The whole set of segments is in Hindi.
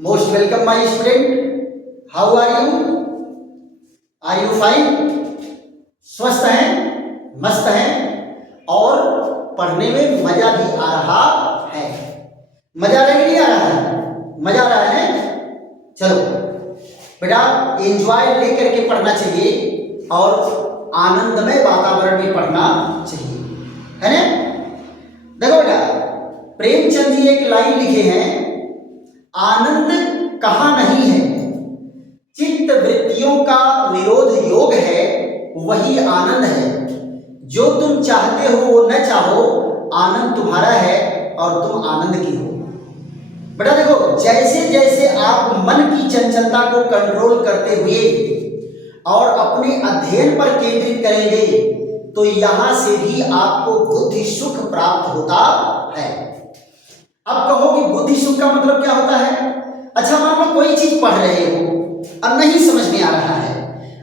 Most welcome my student. How are you? Are you fine? स्वस्थ हैं, मस्त हैं और पढ़ने में मजा भी आ रहा है। मजा आ रहा है कि नहीं आ रहा है? मजा आ रहा है? चलो बेटा, एंजॉय लेकर के पढ़ना चाहिए और आनंदमय वातावरण में पढ़ना चाहिए, है ना? देखो बेटा, प्रेमचंद जी एक लाइन लिखे हैं, आनंद कहाँ नहीं है, चित्त वृत्तियों का विरोध योग है, वही आनंद है। जो तुम चाहते हो वो न चाहो, आनंद तुम्हारा है और तुम आनंद की हो। बेटा देखो, जैसे जैसे आप मन की चंचलता को कंट्रोल करते हुए और अपने अध्ययन पर केंद्रित करेंगे तो यहां से भी आपको बुद्धि सुख प्राप्त होता है। अब कहो कि बुद्धि सुख का मतलब क्या होता है? अच्छा, मान लो कोई चीज पढ़ रहे हो और नहीं समझ में आ रहा है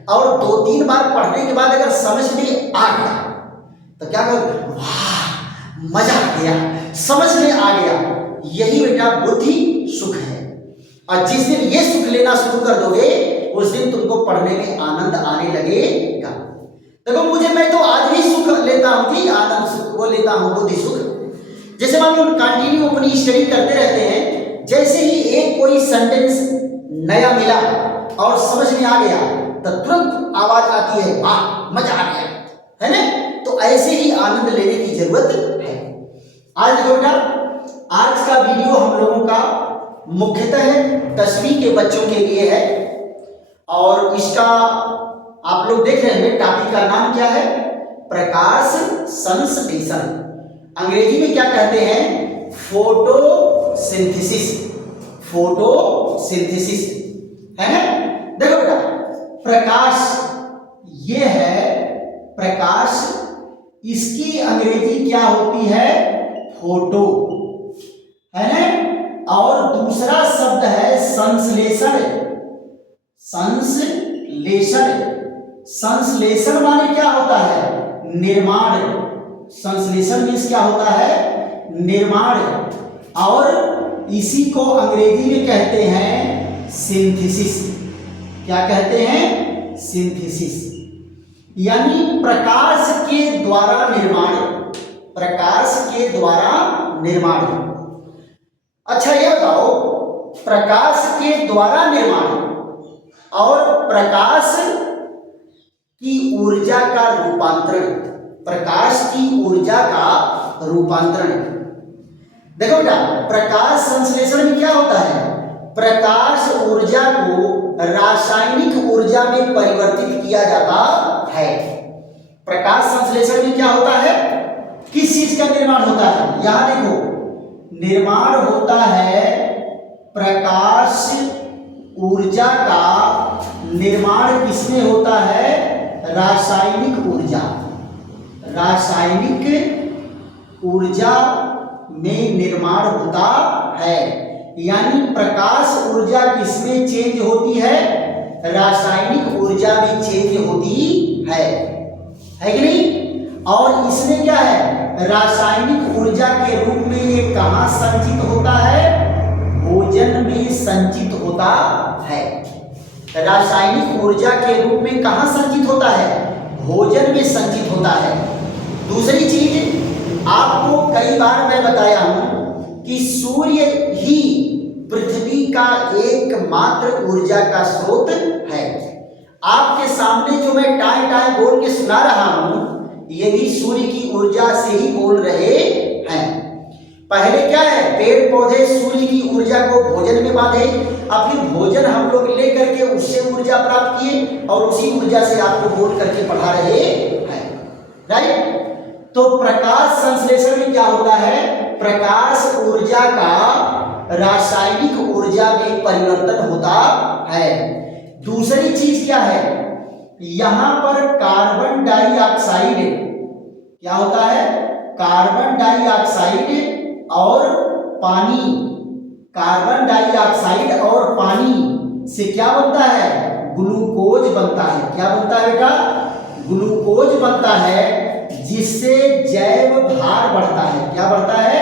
और 2-3 बार पढ़ने के बाद अगर समझ में आ गया तो क्या कहो? वाह, मजा आ गया, समझ में आ गया। यही बेटा बुद्धि सुख है। और जिस दिन ये सुख लेना शुरू कर दोगे उस दिन तुमको पढ़ने में आनंद आने लगेगा। देखो मैं तो आज भी सुख लेता हूं कि आनंद सुख वो लेता हूं, बुद्धि सुख। जैसे मान लो कंटिन्यू अपनी स्टडी करते रहते हैं, जैसे ही एक कोई सेंटेंस नया मिला और समझ में आ गया तो तुरंत आवाज आती है, वाह मजा आ गया, है ना? तो ऐसे ही आनंद लेने की जरूरत है। आज देखो बेटा, आज का वीडियो हम लोगों का मुख्यतः 10वीं के बच्चों के लिए है और इसका आप लोग देख रहे हैं टॉपिक का नाम क्या है? प्रकाश संश्लेषण। अंग्रेजी में क्या कहते हैं? फोटोसिंथेसिस। फोटोसिंथेसिस, है ना? देखो बेटा, प्रकाश ये है, प्रकाश इसकी अंग्रेजी क्या होती है? फोटो, है ना? और दूसरा शब्द है संश्लेषण। संश्लेषण, संश्लेषण माने क्या होता है? निर्माण। संश्लेषण मीन्स क्या होता है? निर्माण। और इसी को अंग्रेजी में कहते हैं सिंथेसिस। क्या कहते हैं? सिंथेसिस। यानी प्रकाश के द्वारा निर्माण। प्रकाश के द्वारा निर्माण। अच्छा ये बताओ, प्रकाश के द्वारा निर्माण और प्रकाश की ऊर्जा का रूपांतरण। प्रकाश की ऊर्जा का रूपांतरण। देखो बेटा, प्रकाश संश्लेषण में क्या होता है? प्रकाश ऊर्जा को रासायनिक ऊर्जा में परिवर्तित किया जाता है। प्रकाश संश्लेषण में क्या होता है? किस चीज का निर्माण होता है? यहां देखो, निर्माण होता है प्रकाश ऊर्जा का। निर्माण किसमें होता है? रासायनिक ऊर्जा। रासायनिक ऊर्जा में निर्माण होता है। यानी प्रकाश ऊर्जा किसमें चेंज होती है? रासायनिक ऊर्जा में चेंज होती है कि नहीं? और इसमें क्या है? रासायनिक ऊर्जा के रूप में ये कहां संचित होता है? भोजन में संचित होता है। रासायनिक ऊर्जा के रूप में कहां संचित होता है? भोजन में संचित होता है। दूसरी चीज, आपको कई बार मैं बताया हूं कि सूर्य ही पृथ्वी का एकमात्र ऊर्जा का स्रोत है। आपके सामने जो मैं टाई टाई बोल के सुना रहा हूं, ये भी सूर्य की ऊर्जा से ही बोल रहे हैं। पहले क्या है? पेड़ पौधे सूर्य की ऊर्जा को भोजन में बांधे और फिर भोजन हम लोग लेकर के उससे ऊर्जा प्राप्त किए और उसी ऊर्जा से आपको बोल करके पढ़ा रहे हैं, राइट? तो प्रकाश संश्लेषण में क्या होता है? प्रकाश ऊर्जा का रासायनिक ऊर्जा में परिवर्तन होता है। दूसरी चीज क्या है? यहां पर कार्बन डाइऑक्साइड क्या होता है? कार्बन डाइऑक्साइड और पानी। कार्बन डाइऑक्साइड और पानी से क्या बनता है? ग्लूकोज बनता है। क्या बनता है बेटा? ग्लूकोज बनता है, जिससे जैव भार बढ़ता है। क्या बढ़ता है?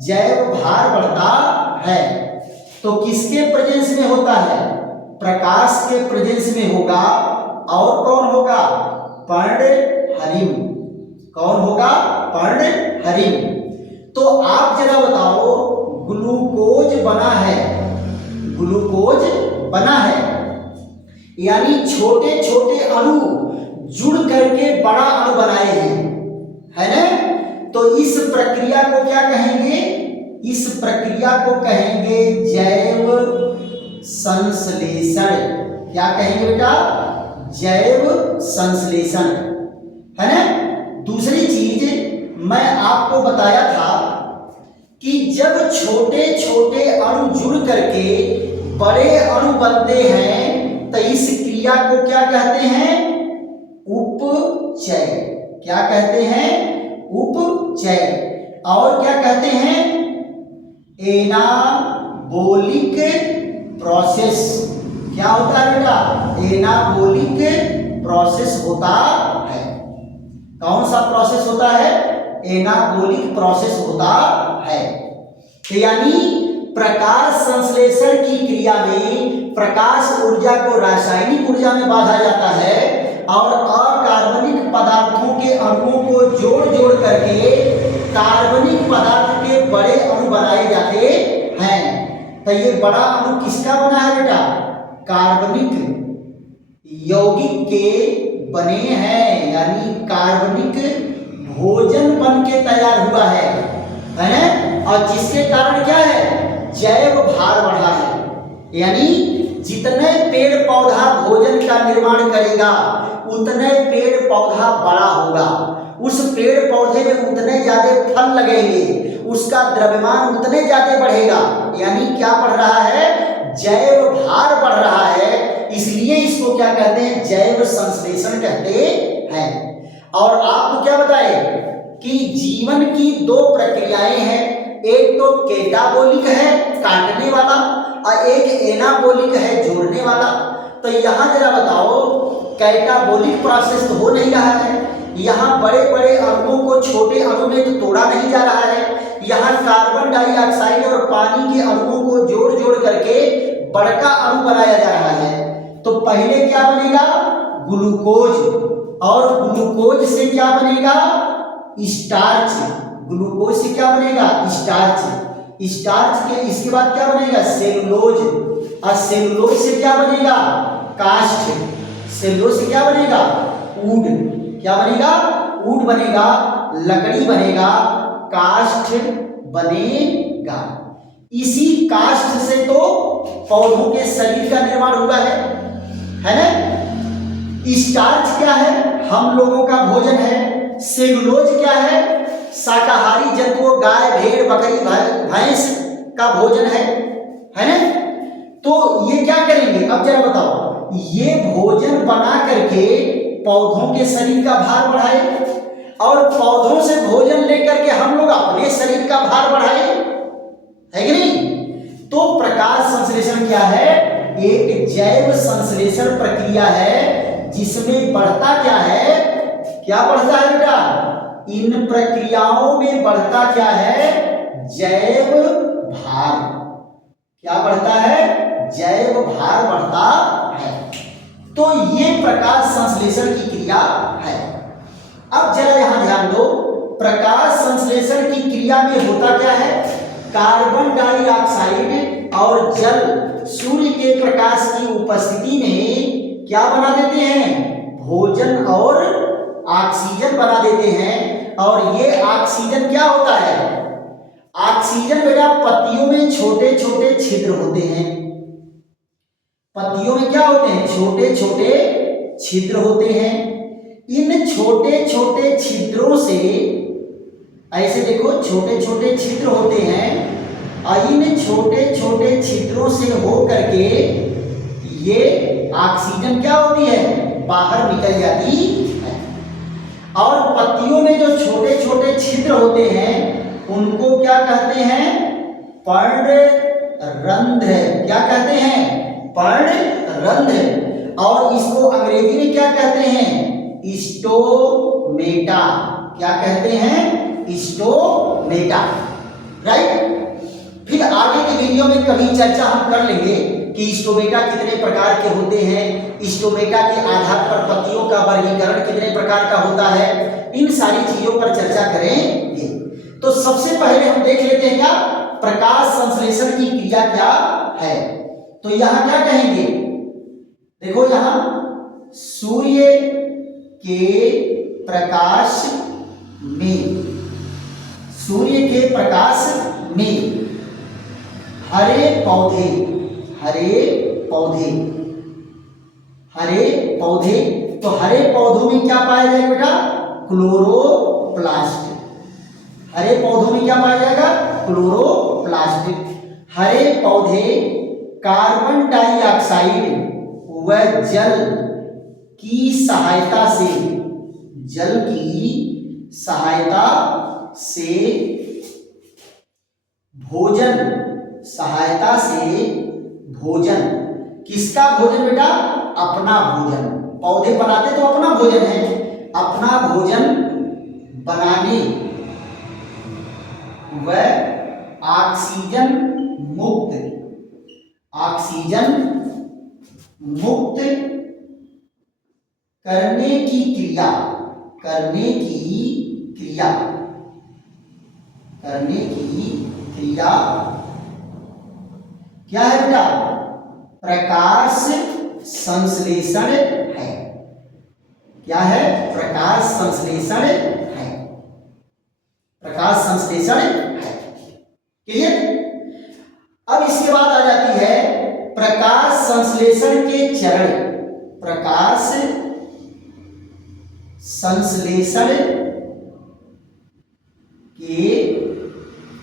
जैव भार बढ़ता है। तो किसके प्रेजेंस में होता है? प्रकाश के प्रेजेंस में होगा। और कौन होगा? पर्णहरिम। कौन होगा? पर्णहरिम। तो आप जरा बताओ, ग्लूकोज बना है, ग्लूकोज बना है, यानी छोटे छोटे अणु जुड़ करके बड़ा अणु बनाए हैं, है ना? तो इस प्रक्रिया को क्या कहेंगे? इस प्रक्रिया को कहेंगे जैव संश्लेषण। क्या कहेंगे बेटा? जैव संश्लेषण, है ना? दूसरी चीज मैं आपको बताया था कि जब छोटे छोटे अणु जुड़ करके बड़े अणु बनते हैं तो इस क्रिया को क्या कहते हैं? उपचय। क्या कहते हैं? उपचय। और क्या कहते हैं? Anabolic process. क्या होता है बेटा? एनाबोलिक प्रोसेस होता है। कौन सा प्रोसेस होता है? एनाबोलिक प्रोसेस होता है। तो यानी प्रकाश संश्लेषण की क्रिया में प्रकाश ऊर्जा को रासायनिक ऊर्जा में बांधा जाता है और अकार्बनिक पदार्थों के अणुओं को जोड़ जोड़ करके कार्बनिक पदार्थ के बड़े अणु बनाए जाते हैं। तो ये बड़ा अणु किसका बना है बेटा? कार्बनिक यौगिक के बने हैं, यानी कार्बनिक भोजन बन के तैयार हुआ है ना? और जिसके कारण क्या है? जैव भार बढ़ा है, यानी जितने पेड़ पौधा भोजन का निर्माण करेगा उतने पेड़ पौधा बड़ा होगा, उस पेड़ पौधे में उतने ज्यादा फल लगेंगे, उसका द्रव्यमान उतने ज्यादा बढ़ेगा। यानी क्या बढ़ रहा है? जैव भार बढ़ रहा है। इसलिए इसको क्या कहते हैं? जैव संश्लेषण कहते हैं। और आपको क्या बताए कि जीवन की दो प्रक्रियाएं हैं, एक तो कैटाबोलिक है काटने वाला और एक एनाबोलिक है जोड़ने वाला। तो यहां जरा बताओ, कैटाबोलिक प्रोसेस तो हो नहीं रहा है, यहाँ बड़े बड़े अणुओं को छोटे अणु में तो तोड़ा नहीं जा रहा है, यहाँ कार्बन डाइऑक्साइड और पानी के अणुओं को जोड़ जोड़ करके बड़का अणु बनाया जा रहा है। तो पहले क्या बनेगा? ग्लूकोज। और ग्लूकोज से क्या बनेगा? स्टार्च। ग्लूकोज से क्या बनेगा? स्टार्च। स्टार्च के इसके बाद क्या बनेगा? सेलुलोज। और सेलुलोज से क्या बनेगा? काष्ठ। सेलुलोज से क्या बनेगा? वुड। क्या बनेगा? वुड बनेगा, लकड़ी बनेगा, काष्ठ बनेगा। इसी काष्ठ से तो पौधों के शरीर का निर्माण हुआ है ना? स्टार्च क्या है? हम लोगों का भोजन है। सेलुलोज क्या है? शाकाहारी जंतुओं, गाय, भेड़, बकरी, भैंस का भोजन है ना? तो ये क्या करेंगे? अब जरा बताओ, ये भोजन बना करके पौधों के शरीर का भार बढ़ाए और पौधों से भोजन लेकर के हम लोग अपने शरीर का भार बढ़ाए, है कि नहीं? तो प्रकाश संश्लेषण क्या है? एक जैव संश्लेषण प्रक्रिया है जिसमें बढ़ता क्या है? क्या बढ़ता है बेटा? इन प्रक्रियाओं में बढ़ता क्या है? जैव भार। क्या बढ़ता है? जैव भार बढ़ता है। तो ये प्रकाश संश्लेषण की क्रिया है। अब जरा यहां ध्यान दो, प्रकाश संश्लेषण की क्रिया में होता क्या है? कार्बन डाइऑक्साइड और जल सूर्य के प्रकाश की उपस्थिति में क्या बना देते हैं? भोजन और ऑक्सीजन बना देते हैं। और ये ऑक्सीजन क्या होता है? ऑक्सीजन बेटा पत्तियों में छोटे छोटे छिद्र होते हैं। पत्तियों में क्या होते हैं? छोटे छोटे छिद्र होते हैं। इन छोटे छोटे छिद्रों से, ऐसे देखो, छोटे छोटे छिद्र होते हैं और इन छोटे छोटे छिद्रों से हो करके ये ऑक्सीजन क्या होती है? बाहर निकल जाती है। और पत्तियों में जो छोटे छोटे छिद्र होते हैं उनको क्या कहते हैं? पर्णरंध्र। क्या कहते हैं? पर्णरंध्र। और इसको अंग्रेजी में क्या कहते हैं? स्टोमेटा। क्या कहते हैं? स्टोमेटा। राइट? फिर आगे की वीडियो में कभी चर्चा हम कर लेंगे कि स्टोमेटा कितने प्रकार के होते हैं, स्टोमेटा के आधार पर पत्तियों का वर्गीकरण कितने प्रकार का होता है, इन सारी चीजों पर चर्चा करेंगे। तो सबसे पहले हम देख लेते हैं क्या प्रकाश संश्लेषण की क्रिया क्या है। तो यहां क्या कहेंगे, देखो यहां सूर्य के प्रकाश में, सूर्य के प्रकाश में हरे पौधे, हरे पौधे, हरे पौधे, तो हरे पौधों में क्या पाया जाएगा बेटा, क्लोरोप्लास्ट। हरे पौधों में क्या पाया जाएगा, क्लोरोप्लास्ट। हरे पौधे कार्बन डाइऑक्साइड व जल की सहायता से, जल की सहायता से भोजन, सहायता से भोजन, किसका भोजन बेटा, अपना भोजन। पौधे बनाते तो अपना भोजन है, अपना भोजन बनाने व ऑक्सीजन मुक्त, ऑक्सीजन मुक्त करने की क्रिया, करने की क्रिया, करने की क्रिया क्या है बेटा, प्रकाश संश्लेषण है। क्या है, प्रकाश संश्लेषण है, प्रकाश संश्लेषण है। क्लियर। अब इसके बाद आ जाती है प्रकाश संश्लेषण के चरण, प्रकाश संश्लेषण के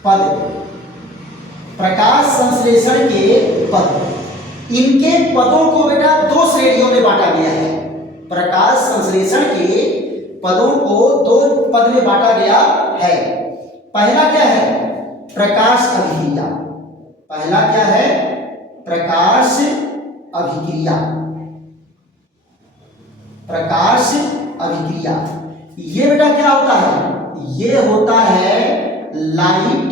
पद, प्रकाश संश्लेषण के पद, इनके पदों को बेटा दो श्रेणियों में बांटा गया है। प्रकाश संश्लेषण के पदों को दो पद में बांटा गया है। पहला क्या है, प्रकाश अभिक्रिया। पहला क्या है, प्रकाश अभिक्रिया, प्रकाश अभिक्रिया। ये बेटा क्या होता है, ये होता है लाइट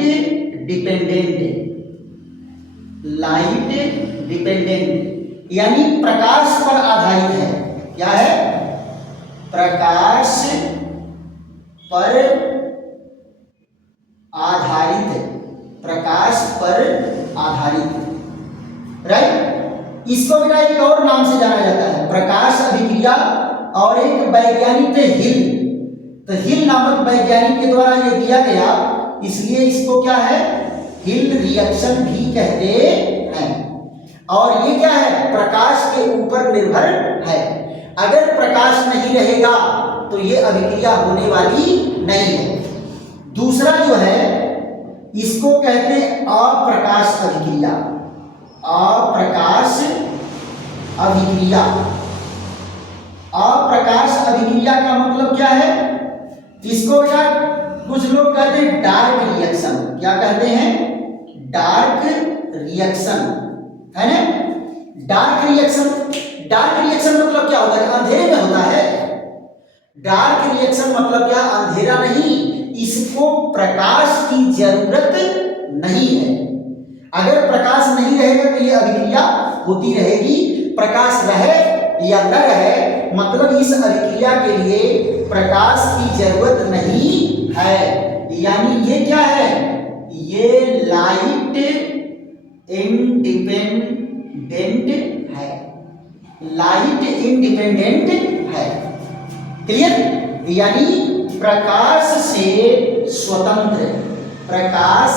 डिपेंडेंट, लाइट डिपेंडेंट, यानी प्रकाश पर आधारित है। क्या है, प्रकाश पर आधारित, प्रकाश पर आधारित, राइट। इसको बेटा एक और नाम से जाना जाता है, प्रकाश अभिक्रिया, और एक वैज्ञानिक हिल, तो हिल नामक वैज्ञानिक के द्वारा ये दिया गया, इसलिए इसको क्या है, हिल रिएक्शन भी कहते हैं। और ये क्या है, प्रकाश के ऊपर निर्भर है। अगर प्रकाश नहीं रहेगा तो ये अभिक्रिया होने वाली नहीं है। दूसरा जो है इसको कहते हैं अप्रकाश अभिक्रिया, अप्रकाश अभिक्रिया। अप्रकाश अभिक्रिया का मतलब क्या है, इसको बेटा कुछ लोग कहते हैं डार्क रिएक्शन। क्या कहते हैं, डार्क रिएक्शन, है ना। डार्क रिएक्शन, डार्क रिएक्शन मतलब क्या होता है, अंधेरे में होता है। डार्क रिएक्शन मतलब क्या, अंधेरा नहीं, इसको प्रकाश की जरूरत नहीं है। अगर प्रकाश नहीं रहेगा तो ये अभिक्रिया होती रहेगी, प्रकाश रहे या न रहे, मतलब इस अभिक्रिया के लिए प्रकाश की जरूरत नहीं है। यानी ये क्या है, ये लाइट इंडिपेंडेंट है, लाइट इंडिपेंडेंट है। क्लियर। यानी प्रकाश से स्वतंत्र, प्रकाश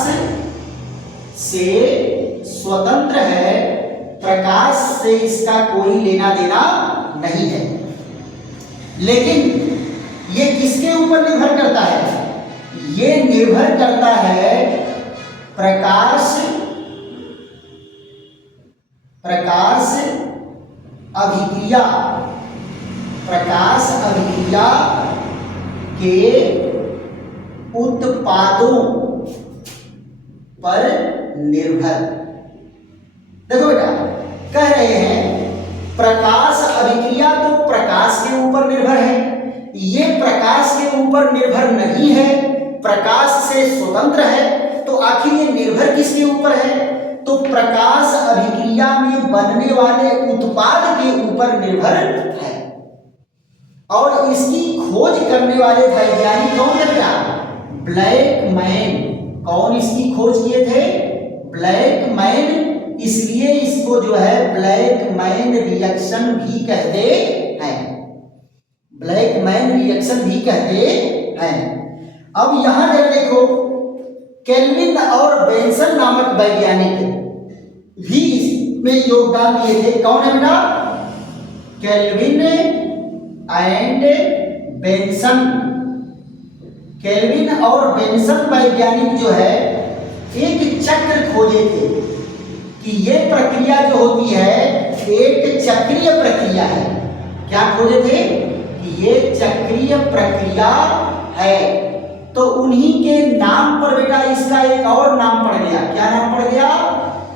से स्वतंत्र है, प्रकाश से इसका कोई लेना देना नहीं है। लेकिन ये किसके ऊपर निर्भर करता है, ये निर्भर करता है प्रकाश, प्रकाश अभिक्रिया, प्रकाश अभिक्रिया के उत्पादों पर निर्भर। देखो बेटा, कह रहे हैं प्रकाश अभिक्रिया तो प्रकाश के ऊपर निर्भर है, ये प्रकाश के ऊपर निर्भर नहीं है, प्रकाश से स्वतंत्र है। तो आखिर ये निर्भर किसके ऊपर है, तो प्रकाश अभिक्रिया में बनने वाले उत्पाद के ऊपर निर्भर है। और इसकी खोज करने वाले वैज्ञानिक कौन थे क्या? ब्लैकमैन। कौन इसकी खोज किए थे? ब्लैकमैन। इसलिए इसको जो है ब्लैकमैन रिएक्शन भी कहते हैं। ब्लैकमैन रिएक्शन भी कहते हैं। अब यहां जरा देखो, केल्विन और बेंसन नामक वैज्ञानिक भी इसमें योगदान दिए थे। कौन है बेटा? Kelvin and Benson. केल्विन और बेंसन वैज्ञानिक जो है एक चक्र खोजे थे कि ये प्रक्रिया जो होती है एक चक्रीय प्रक्रिया है। क्या खोजे थे? कि ये चक्रीय प्रक्रिया है। तो उन्हीं के नाम पर बेटा इसका एक और नाम पड़ गया। क्या नाम पड़ गया?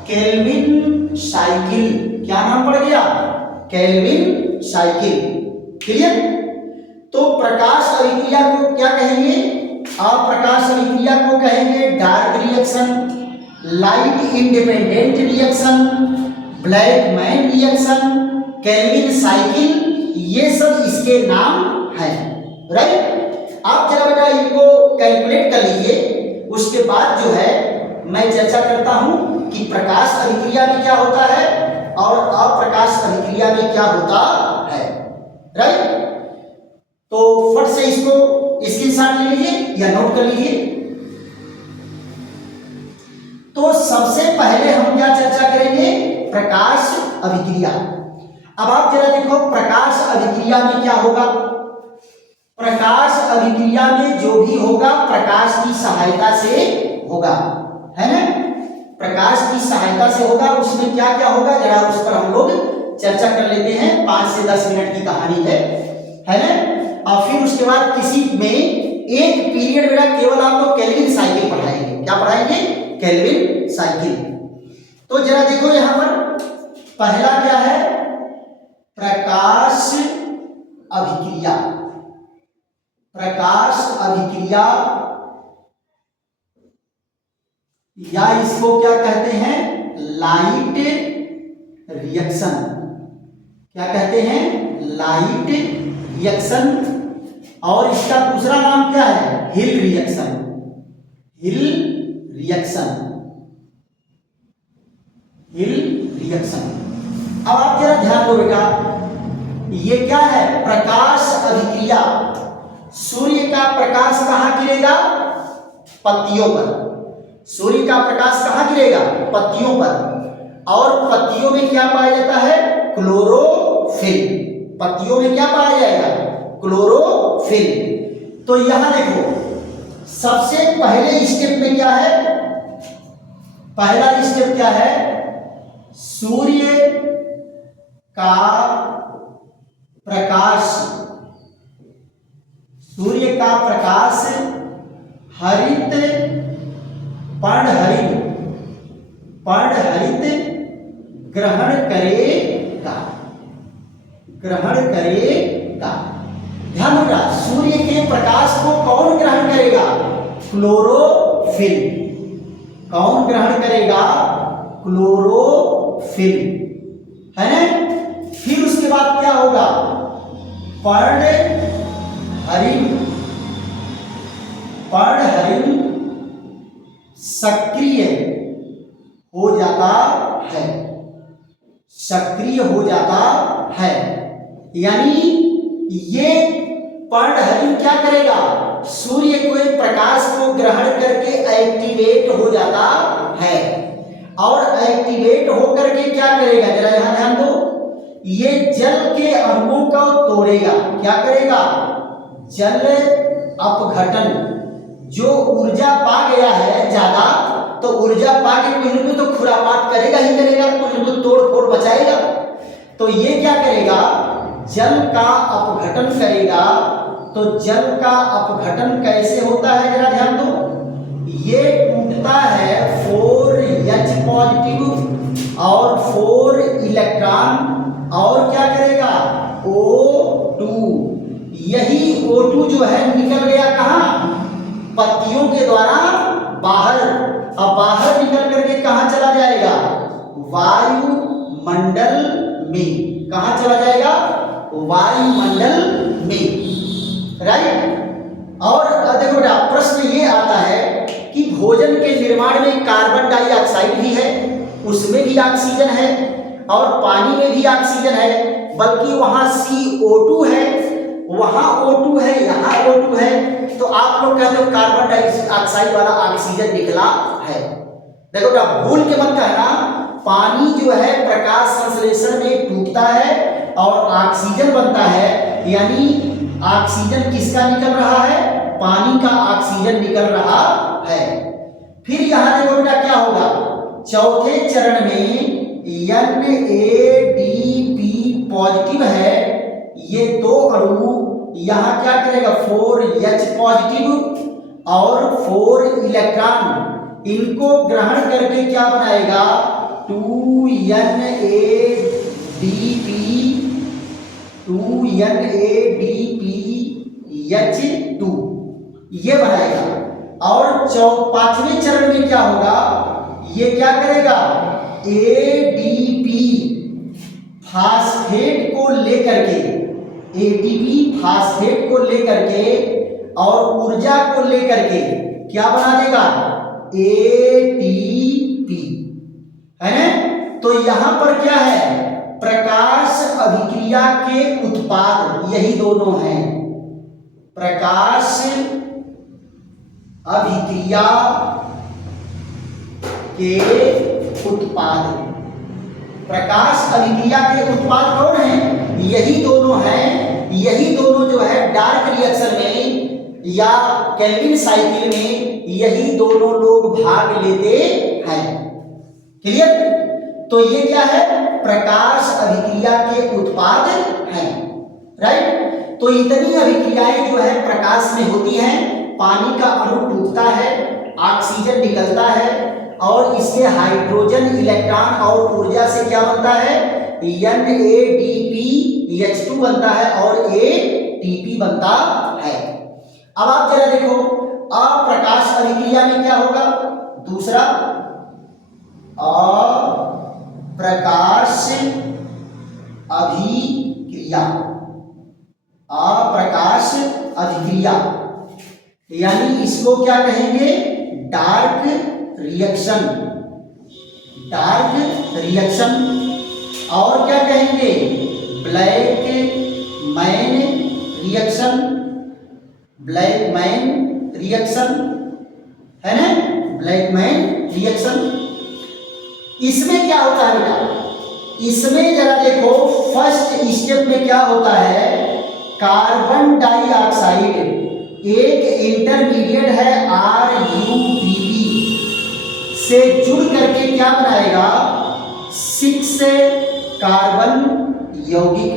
Calvin cycle. क्या नाम पड़ गया? Calvin cycle. क्लियर? तो प्रकाश अभिक्रिया को क्या कहेंगे? आप प्रकाश अभिक्रिया को कहेंगे dark reaction, light independent reaction, Blackman reaction, Calvin cycle, ये सब इसके नाम हैं। राइट? आप जरा बेटा इनको कैलकुलेट कर लीजिए। उसके बाद जो है मैं चर्चा करता हूं कि प्रकाश अभिक्रिया में क्या होता है और अप्रकाश अभिक्रिया में क्या होता है। राइट? तो फट से इसको स्क्रीनशॉट ले लीजिए या नोट कर लीजिए। तो सबसे पहले हम क्या चर्चा करेंगे? प्रकाश अभिक्रिया। अब आप जरा देखो प्रकाश अभिक्रिया में क्या होगा। प्रकाश अभिक्रिया में जो भी होगा प्रकाश की सहायता से होगा, है ना? प्रकाश की सहायता से होगा। उसमें क्या क्या होगा जरा उस पर हम लोग चर्चा कर लेते हैं। 5 से 10 मिनट की कहानी है ना? और फिर उसके बाद किसी में एक पीरियड में केवल आपको केल्विन साइकिल पढ़ाएंगे। क्या पढ़ाएंगे? Calvin cycle. तो जरा देखो यहां पर पहला क्या है? प्रकाश अभिक्रिया। प्रकाश अभिक्रिया या इसको क्या कहते हैं? Light reaction. क्या कहते हैं? Light reaction. और इसका दूसरा नाम क्या है? हिल रिएक्शन। हिल रिएक्शन। हिल रिएक्शन। अब आप जरा ध्यान दो बेटा, ये क्या है? प्रकाश अभिक्रिया। सूर्य का प्रकाश कहां गिरेगा? पत्तियों पर। सूर्य का प्रकाश कहां गिरेगा? पत्तियों पर। और पत्तियों में क्या पाया जाता है? क्लोरोफिल। पत्तियों में क्या पाया जाएगा? क्लोरोफिल। तो यहां देखो सबसे पहले स्टेप में क्या है? पहला स्टेप क्या है? सूर्य का प्रकाश। सूर्य का प्रकाश हरित पर्णहरित ग्रहण करेगा। ग्रहण करेगा। ध्यान रखना, सूर्य के प्रकाश को कौन ग्रहण करेगा? क्लोरोफिल। कौन ग्रहण करेगा? क्लोरोफिल, है ना? फिर उसके बाद क्या होगा? पर्णहरित सक्रिय हो जाता है। सक्रिय हो जाता है। यानी ये पर्णहरित क्या करेगा? सूर्य के प्रकाश को ग्रहण करके एक्टिवेट हो जाता है। और एक्टिवेट होकर के क्या करेगा? जरा यहां ध्यान दो, ये जल के अणुओं को तोड़ेगा। क्या करेगा? जल अपघटन। जो ऊर्जा पा गया है ज्यादा, तो ऊर्जा पा के कुछ न कुछ तो खुरापात करेगा ही करेगा, कुछ न कुछ तोड़ फोड़ बचाएगा। तो ये क्या करेगा? जल का अपघटन करेगा। तो जल का अपघटन कैसे होता है जरा ध्यान दो। ये टूटता है 4H पॉजिटिव और 4 इलेक्ट्रॉन और क्या करेगा? O2। यही O2 जो है निकल गया कहां? पत्तियों के द्वारा बाहर। अब बाहर निकल करके कहां चला जाएगा? वायुमंडल में। कहां चला जाएगा? वायुमंडल में, राइट। और देखो बेटा, प्रश्न ये आता है कि भोजन के निर्माण में कार्बन डाइऑक्साइड भी है, उसमें भी ऑक्सीजन है, और पानी में भी ऑक्सीजन है, बल्कि वहां CO2 है, वहां O2 है, यहाँ O2 है, तो आप लोग कहते हो कार्बन डाइऑक्साइड वाला ऑक्सीजन निकला है। देखो बेटा, भूल के मत कहना, पानी जो है प्रकाश संश्लेषण में टूटता है और ऑक्सीजन बनता है, यानी ऑक्सीजन किसका निकल रहा है? पानी का ऑक्सीजन निकल रहा है। फिर यहां देखो बेटा क्या होगा, चौथे चरण में NADP पॉजिटिव है, ये दो अणु यहां क्या करेगा? 4H पॉजिटिव और 4 इलेक्ट्रॉन, इनको ग्रहण करके क्या बनाएगा? 2NADPH2 ये बनाएगा। और पांचवें चरण में क्या होगा? ये क्या करेगा? ADP फास्फेट को लेकर के, ATP फास्फेट को लेकर के और ऊर्जा को लेकर के क्या बना देगा? ATP, है ना? तो यहां पर क्या है? प्रकाश अभिक्रिया के उत्पाद, यही दोनों हैं। प्रकाश अभिक्रिया के उत्पाद, प्रकाश अभिक्रिया के उत्पाद कौन है? यही दोनों हैं। यही दोनों जो है डार्क रिएक्शन में या केल्विन साइकिल में यही दोनों लोग भाग लेते हैं। क्लियर? तो ये क्या है? प्रकाश अभिक्रिया के उत्पाद हैं, राइट। तो इतनी अभिक्रियाएं जो है प्रकाश में होती हैं। पानी का अणु टूटता है, ऑक्सीजन निकलता है, और इसके हाइड्रोजन, इलेक्ट्रॉन और ऊर्जा से क्या बनता है? NADPH2 बनता है और ATP बनता है। अब आप जरा देखो, अप्रकाश अभिक्रिया में क्या होगा? दूसरा, अप्रकाश अभिक्रिया, अप्रकाश अभिक्रिया, यानी इसको क्या कहेंगे? Dark reaction, dark reaction. और क्या कहेंगे? Black man reaction, black man reaction, है ना? Black man reaction. इसमें क्या होता है बेटा? इसमें जरा देखो, फर्स्ट स्टेप में क्या होता है? कार्बन डाइऑक्साइड एक इंटरमीडिएट है RuBb से जुड़ करके क्या बनाएगा? 6 कार्बन यौगिक,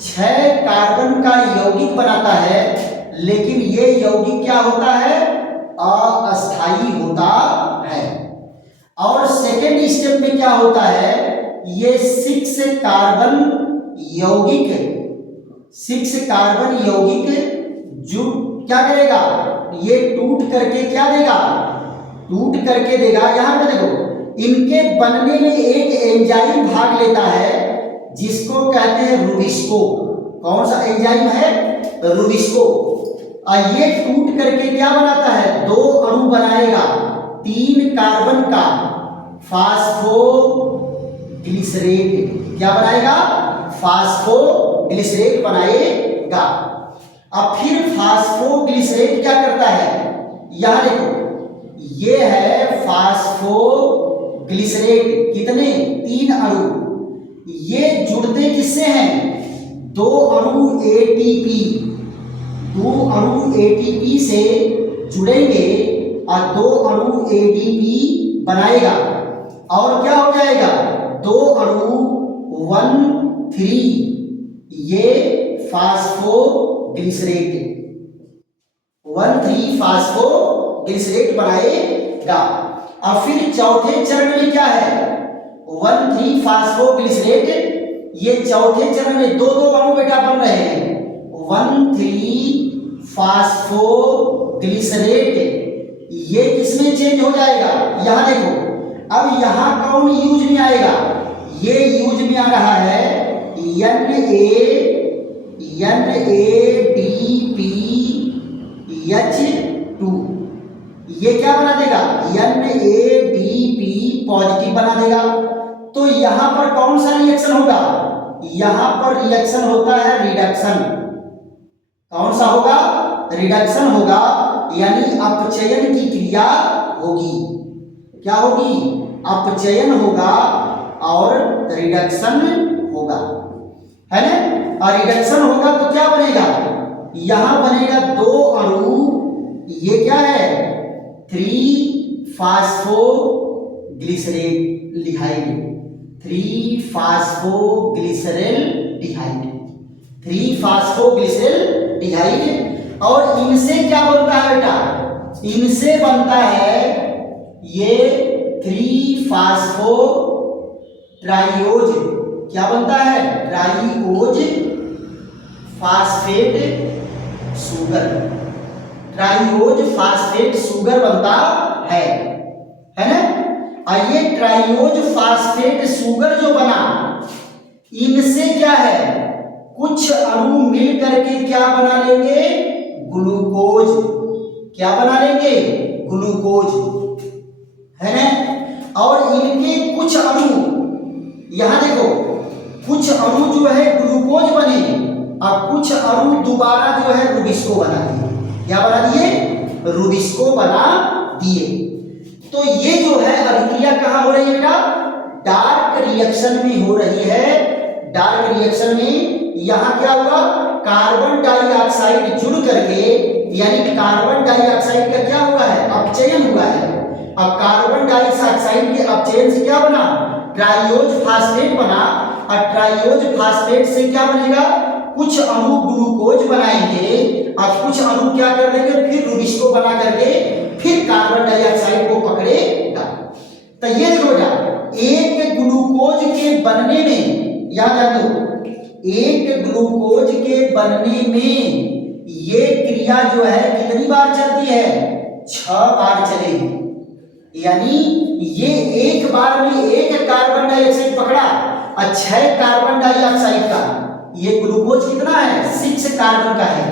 6 कार्बन का यौगिक बनाता है, लेकिन ये यौगिक क्या होता है? अस्थाई होता है। और सेकेंड स्टेप में क्या होता है? ये 6 कार्बन यौगिक, 6 कार्बन यौगिक जो क्या करेगा? ये टूट करके क्या देगा? टूट करके देगा। यहां पे देखो, इनके बनने में एक एंजाइम भाग लेता है जिसको कहते हैं रूबिस्को। कौन सा एंजाइम है? रूबिस्को। और ये टूट करके क्या बनाता है? 2 अणु बनाएगा, 3 कार्बन का फास्फोग्लिसरेट। क्या बनाएगा? फास्फोग्लिसरेट बनाएगा। अब फिर फास्फोग्लिसरेट क्या करता है? यहां देखो, ये है फास्फोग्लिसरेट, कितने? 3 अणु। ये जुड़ते किससे हैं? 2 अणु ATP, 2 अणु ATP से जुड़ेंगे और 2 अणु ADP बनाएगा। और क्या हो जाएगा? 2 अणु 1,3, ये फास्फोग्लिसरेट, 1,3 फास्फोग्लिसरेट बनाएगा। और फिर चौथे चरण में क्या है? 1,3 फास्फोग्लिसरेट, ये चौथे चरण में 2-2 अणु बेटा बन रहे हैं। 1,3 फास्फोग्लिसरेट ये किसमें चेंज हो जाएगा? यहां देखो, अब यहां कौन यूज में आएगा, ये यूज में आ रहा है NaDPH2, ये क्या बना देगा, NaDP पॉजिटिव बना देगा। तो यहां पर कौन सा रिएक्शन होगा, यहां पर रिएक्शन होता है रिडक्शन। कौन सा होगा, रिडक्शन होगा, यानी अपचयन की क्रिया होगी। क्या होगी, अपचयन होगा और रिडक्शन होगा, है ना। और रिडक्शन होगा तो क्या बनेगा, यहां बनेगा दो अणु, ये क्या है 3 फास्फोग्लिसरैल्डिहाइड, 3 फास्फोग्लिसरैल्डिहाइड, 3 फास्फोग्लिसरैल्डिहाइड। और इनसे क्या बनता है बेटा, इनसे बनता है ये 3 फास्फो ट्राइओज, क्या बनता है, triose phosphate sugar, triose phosphate sugar बनता है ना। और ये ट्राइओज फास्फेट शुगर जो बना, इनसे क्या है, कुछ अणु मिल करके क्या बना लेंगे, ग्लूकोज, क्या बना लेंगे, ग्लूकोज, है ना। और इनके कुछ अणु, यहां देखो, कुछ अणु जो है ग्लूकोज बने और कुछ अणु दोबारा जो है रुबिस्को बना दिए। क्या बना दिए, रुबिस्को बना दिए। तो ये जो है अभिक्रिया कहां हो रही है बेटा, डार्क रिएक्शन में हो रही है। डार्क रिएक्शन में यहां क्या हुआ, कार्बन डाइऑक्साइड जुड़ करके, यानी कार्बन डाइऑक्साइड का क्या हुआ है, अपचयन हुआ है। अब कार्बन डाइऑक्साइड के अपचयन से क्या बना, ट्राइओज फास्फेट बना। और ट्राइओज फास्फेट से क्या बनेगा, कुछ अणु ग्लूकोज बनाएंगे और कुछ अणु क्या कर देंगे, फिर रुबिस्को बना करके फिर कार्बन डाइऑक्साइड को पकड़ेगा। तो ये देखो बेटा, एक ग्लूकोज के बनने में, याद रखो, एक ग्लूकोज के बनने में ये क्रिया जो है कितनी बार चलती है, 6 बार चलेगी। यानी ये एक बार में एक कार्बन डाइऑक्साइड पकड़ा और 6 कार्बन डाइऑक्साइड का, ये ग्लूकोज कितना है, 6 कार्बन का है,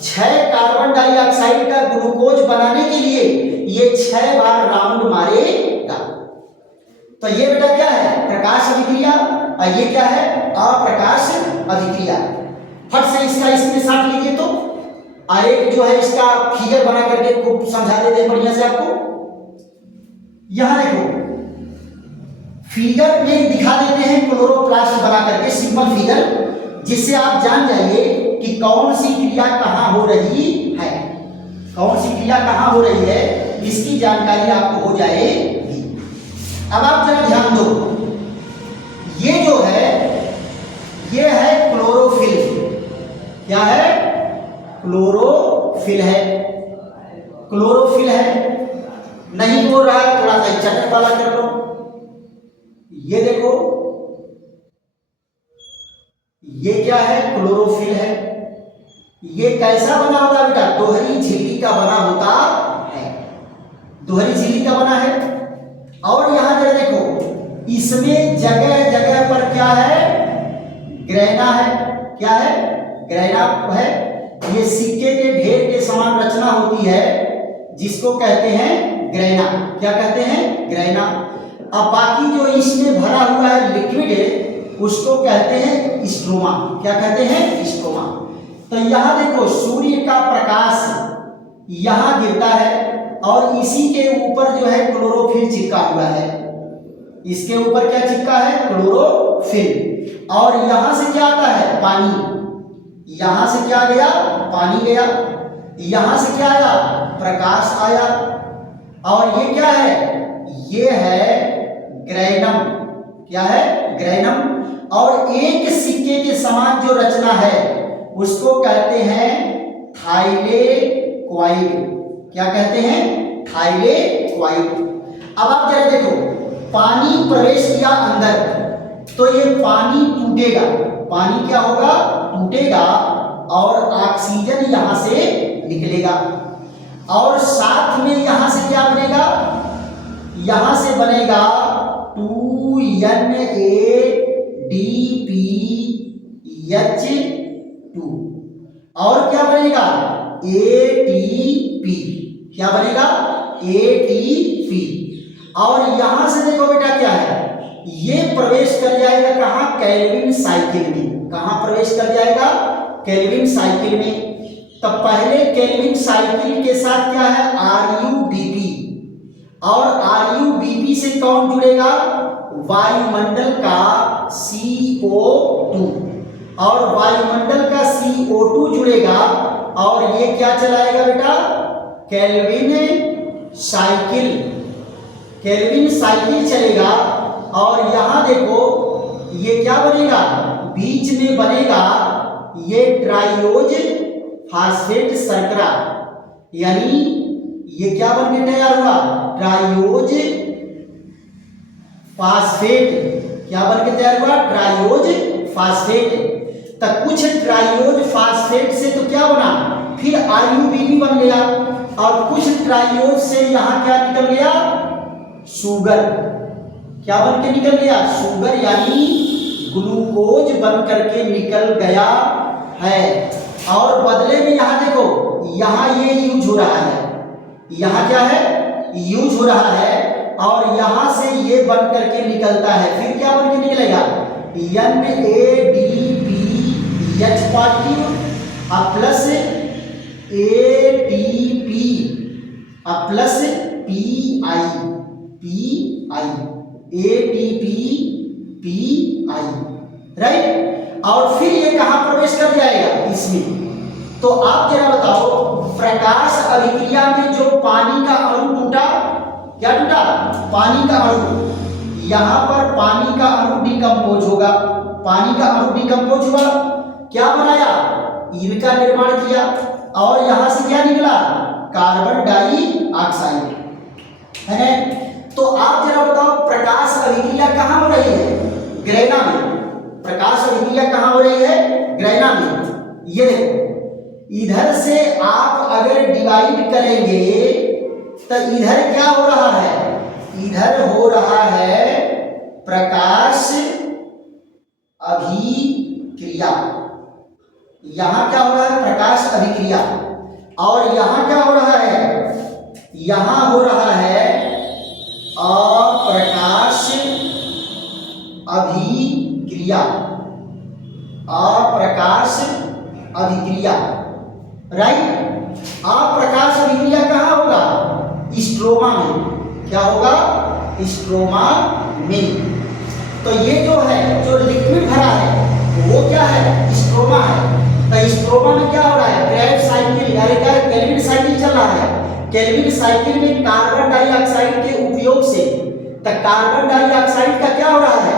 6 कार्बन डाइऑक्साइड का ग्लूकोज बनाने के लिए ये 6 बार राउंड मारेगा। तो ये बेटा क्या है, प्रकाश अभिक्रिया, और ये क्या है, अप्रकाश अभिक्रिया। फट से इसका स्क्रीनशॉट लीजिए तो, और एक जो है इसका फिगर बना करके खूब समझा देते हैं बढ़िया से आपको। यहां देखो, फिगर में दिखा देते हैं क्लोरोप्लास्ट बना करके, सिंपल फिगर, जिससे आप जान जाइए कि कौन सी क्रिया कहां हो रही है, कौन सी क्रिया कहां हो रही है, इसकी जानकारी आपको हो जाएगी। अब आप जरा ध्यान दो, ये जो है, ये है क्लोरोफिल। क्या है, क्लोरोफिल है, क्लोरोफिल है। नहीं बोल रहा है, थोड़ा सा चटक वाला कर लो। ये देखो, ये क्या है, क्लोरोफिल है। ये कैसा बना होता है बेटा, दोहरी झिल्ली का बना होता है, दोहरी झिल्ली का बना है। और यहां जरा देखो, इसमें जगह जगह पर क्या है, ग्रेना है। क्या है, ग्रेना है। ये सिक्के के ढेर के समान रचना होती है, जिसको कहते हैं ग्रेना। क्या कहते हैं, ग्रेना। अब बाकी जो इसमें भरा हुआ है लिक्विड, उसको कहते हैं स्ट्रोमा। क्या कहते हैं, स्ट्रोमा। तो यहां देखो, सूर्य का प्रकाश यहां गिरता है और इसी के ऊपर जो है क्लोरोफिल चिपका हुआ है। इसके ऊपर क्या चिपका है, क्लोरोफिल। और यहां से क्या आता है, पानी। यहां से क्या गया, पानी गया। यहां से क्या आया, प्रकाश आया। और ये क्या है, ये है ग्रेनम। क्या है, ग्रेनम। और एक सिक्के के समान जो रचना है उसको कहते हैं थाइलेक्वाइड। क्या कहते हैं, थाइलेक्वाइड। अब आप जरा देखो, पानी प्रवेश किया अंदर, तो ये पानी टूटेगा। पानी क्या होगा, टूटेगा और ऑक्सीजन यहां से निकलेगा। और साथ में यहां से क्या बनेगा, यहां से बनेगा 2NADPH2 और क्या बनेगा ATP, क्या बनेगा ATP। और यहां से देखो बेटा क्या है, ये प्रवेश कर जाएगा कहां, केल्विन साइकिल में। कहां प्रवेश कर जाएगा, केल्विन साइकिल में। तो पहले केल्विन साइकिल के साथ क्या है RuBp, और RuBp से कौन जुड़ेगा, वायुमंडल का CO2, और वायुमंडल का CO2 जुड़ेगा और ये क्या चलाएगा बेटा, केल्विन साइकिल, केल्विन साइकिल चलेगा। और यहां देखो ये क्या बनेगा, बीच में बनेगा ये ट्राइओज फास्फेट शर्करा, यानी ये क्या बनके तैयार हुआ, ट्राइओज फास्फेट, क्या बनके तैयार हुआ, ट्राइओज फास्फेट। तो कुछ ट्राइओज फास्फेट से तो क्या बना, फिर RuBp बन गया, और कुछ ट्राइओज से यहां क्या निकल गया, शुगर, क्या बन के निकल गया, शुगर, यानी ग्लूकोज बन करके निकल गया है। और बदले में यहां देखो, यहां ये यूज हो रहा है, यहां क्या है, यूज हो रहा है, और यहां से ये बन करके निकलता है, फिर क्या बन के निकलेगा, NADPH positive plus ATP plus PI, ATP PI, right. और फिर ये कहां प्रवेश कर जाएगा, इसमें। तो आप जरा बताओ, प्रकाश अभिक्रिया में जो पानी का अणु टूटा, क्या टूटा, पानी का अणु, यहां पर पानी का अणु डिकम्पोज होगा, पानी का अणु डिकम्पोज हुआ, क्या बनाया, इनका निर्माण किया, और यहां से क्या निकला, कार्बन डाइऑक्साइड, है। तो आप जरा बताओ, प्रकाश अभिक्रिया कहां हो रही है, ग्रेना में। प्रकाश अभिक्रिया कहां हो रही है, ग्रेना में। ये देखो, इधर से आप अगर डिवाइड करेंगे तो इधर क्या हो रहा है, इधर हो रहा है प्रकाश अभिक्रिया, यहां क्या हो रहा है, प्रकाश अभिक्रिया, और यहां क्या हो रहा है, यहां हो रहा है अप्रकाश अभिक्रिया, अप्रकाश अभिक्रिया, राइट। अप्रकाश अभिक्रिया कहां होगा, स्ट्रोमा में, क्या होगा, स्ट्रोमा में। तो ये जो है, जो लिक्विड भरा है वो क्या है, स्ट्रोमा है। तो स्ट्रोमा में क्या हो रहा है, क्रेब्स साइकिल, यानी क्या, केल्विन साइकिल चल रहा है। केल्विन साइकिल में कार्बन डाइऑक्साइड के उपयोग से, तो कार्बन डाइऑक्साइड का क्या हो रहा है,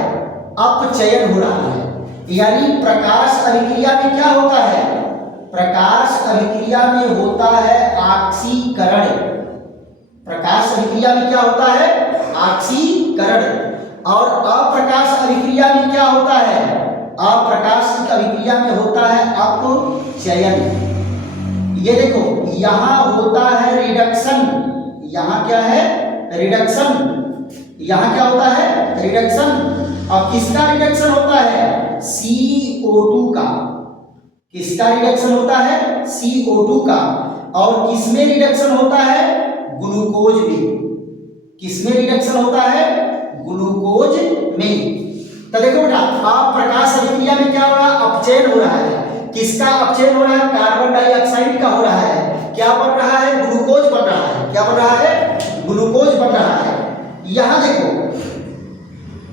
अपचयन हो रहा है। यानी प्रकाश अभिक्रिया में क्या होता है, प्रकाश अभिक्रिया में होता है ऑक्सीकरण, प्रकाश अभिक्रिया में क्या होता है, ऑक्सीकरण। और अप्रकाश अभिक्रिया में क्या होता है, अप्रकाश अभिक्रिया में होता है अपचयन। ये देखो, यहां होता है रिडक्शन, यहां क्या है, रिडक्शन, यहां क्या होता है, रिडक्शन। और किसका रिडक्शन होता है, CO2 का, किसका रिडक्शन होता है, CO2 का। और किसमें रिडक्शन होता है, ग्लूकोज में, किसमें रिडक्शन होता है, ग्लूकोज में। तो देखो बेटा, अप्रकाश अभिक्रिया में क्या हो रहा है, अपचयन हो रहा है। किसका अपचयन हो रहा है, कार्बन डाइऑक्साइड का हो रहा है। क्या बन रहा है, ग्लूकोज बन रहा है, क्या बन रहा है, ग्लूकोज बन रहा है। यहां देखो,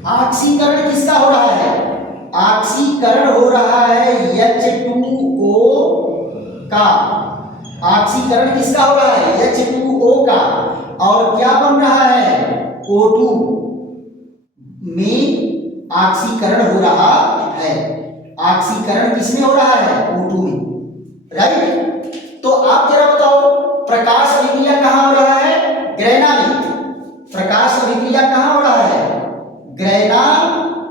ऑक्सीकरण किसका हो रहा है, ऑक्सीकरण हो रहा है H2O का, ऑक्सीकरण किसका हो रहा है, H2O का। और क्या बन रहा है, O2 में ऑक्सीकरण हो रहा है। ऑक्सीकरण किसमें हो रहा है, O2 में, राइट। तो आप जरा बताओ, प्रकाश अभिक्रिया कहां हो रहा है, ग्रेना में। प्रकाश अभिक्रिया कहां हो रहा है, ग्रेना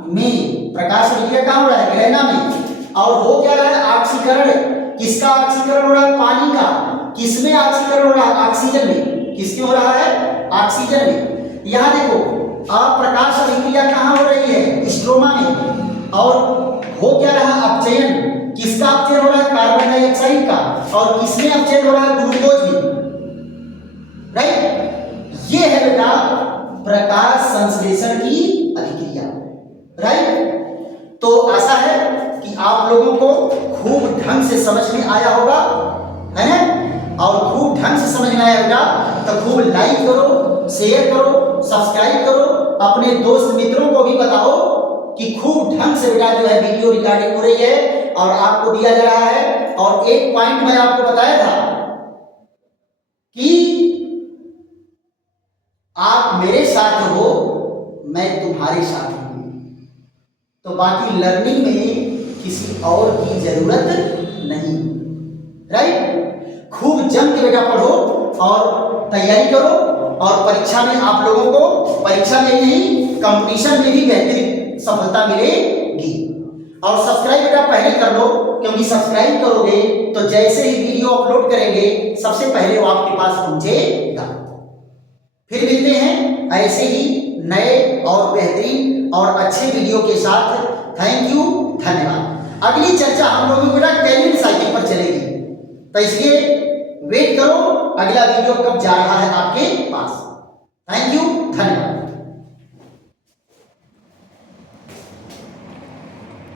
में। प्रकाश अभिक्रिया कहां हो रहा है, ग्रेना में। और हो क्या रहा है, ऑक्सीकरण। किसका ऑक्सीकरण हो रहा है, पानी का। किसमें ऑक्सीकरण हो रहा है, ऑक्सीजन में। किसमें हो रहा है, ऑक्सीजन में। यहां देखो, अप्रकाश अभिक्रिया कहाँ हो रही है? स्ट्रोमा में। और हो क्या रहा? अपचयन। किसका अपचयन हो रहा है? कार्बन डाइऑक्साइड का। और किसमें अपचयन हो रहा है? ग्लूकोज में। राइट, ये है बेटा प्रकाश संश्लेषण की अभिक्रिया। राइट, तो आशा है कि आप लोगों को खूब ढंग से समझ में आया होगा, है ना? और खूब ढंग से समझ में आया बेटा तो खूब लाइक करो, शेयर करो, सब्सक्राइब करो, अपने दोस्त मित्रों को भी बताओ कि खूब ढंग से बेटा जो है वीडियो रिकॉर्डिंग हो रही है और आपको दिया जा रहा है। और एक पॉइंट मैं आपको बताया था कि आप मेरे साथ हो, मैं तुम्हारे साथ हूं, तो बाकी लर्निंग में किसी और की जरूरत नहीं। राइट, खूब जम के बेटा पढ़ो और तैयारी करो और परीक्षा में आप लोगों को, परीक्षा में नहीं कंपटीशन में भी बेहतरीन सफलता मिलेगी। और सब्सक्राइब बेटा पहले कर लो, क्योंकि सब्सक्राइब करोगे तो जैसे ही वीडियो अपलोड करेंगे सबसे पहले वो आपके पास पहुंचेगा। फिर मिलते हैं ऐसे ही नए और बेहतरीन और अच्छे वीडियो के साथ। थैंक यू, धन्यवाद। अगली चर्चा हम लोगों को बेटा केल्विन साइकिल पर चलेगी, तो इसलिए वेट करो, अगला वीडियो कब जा रहा है आपके पास। थैंक यू, धन्यवाद।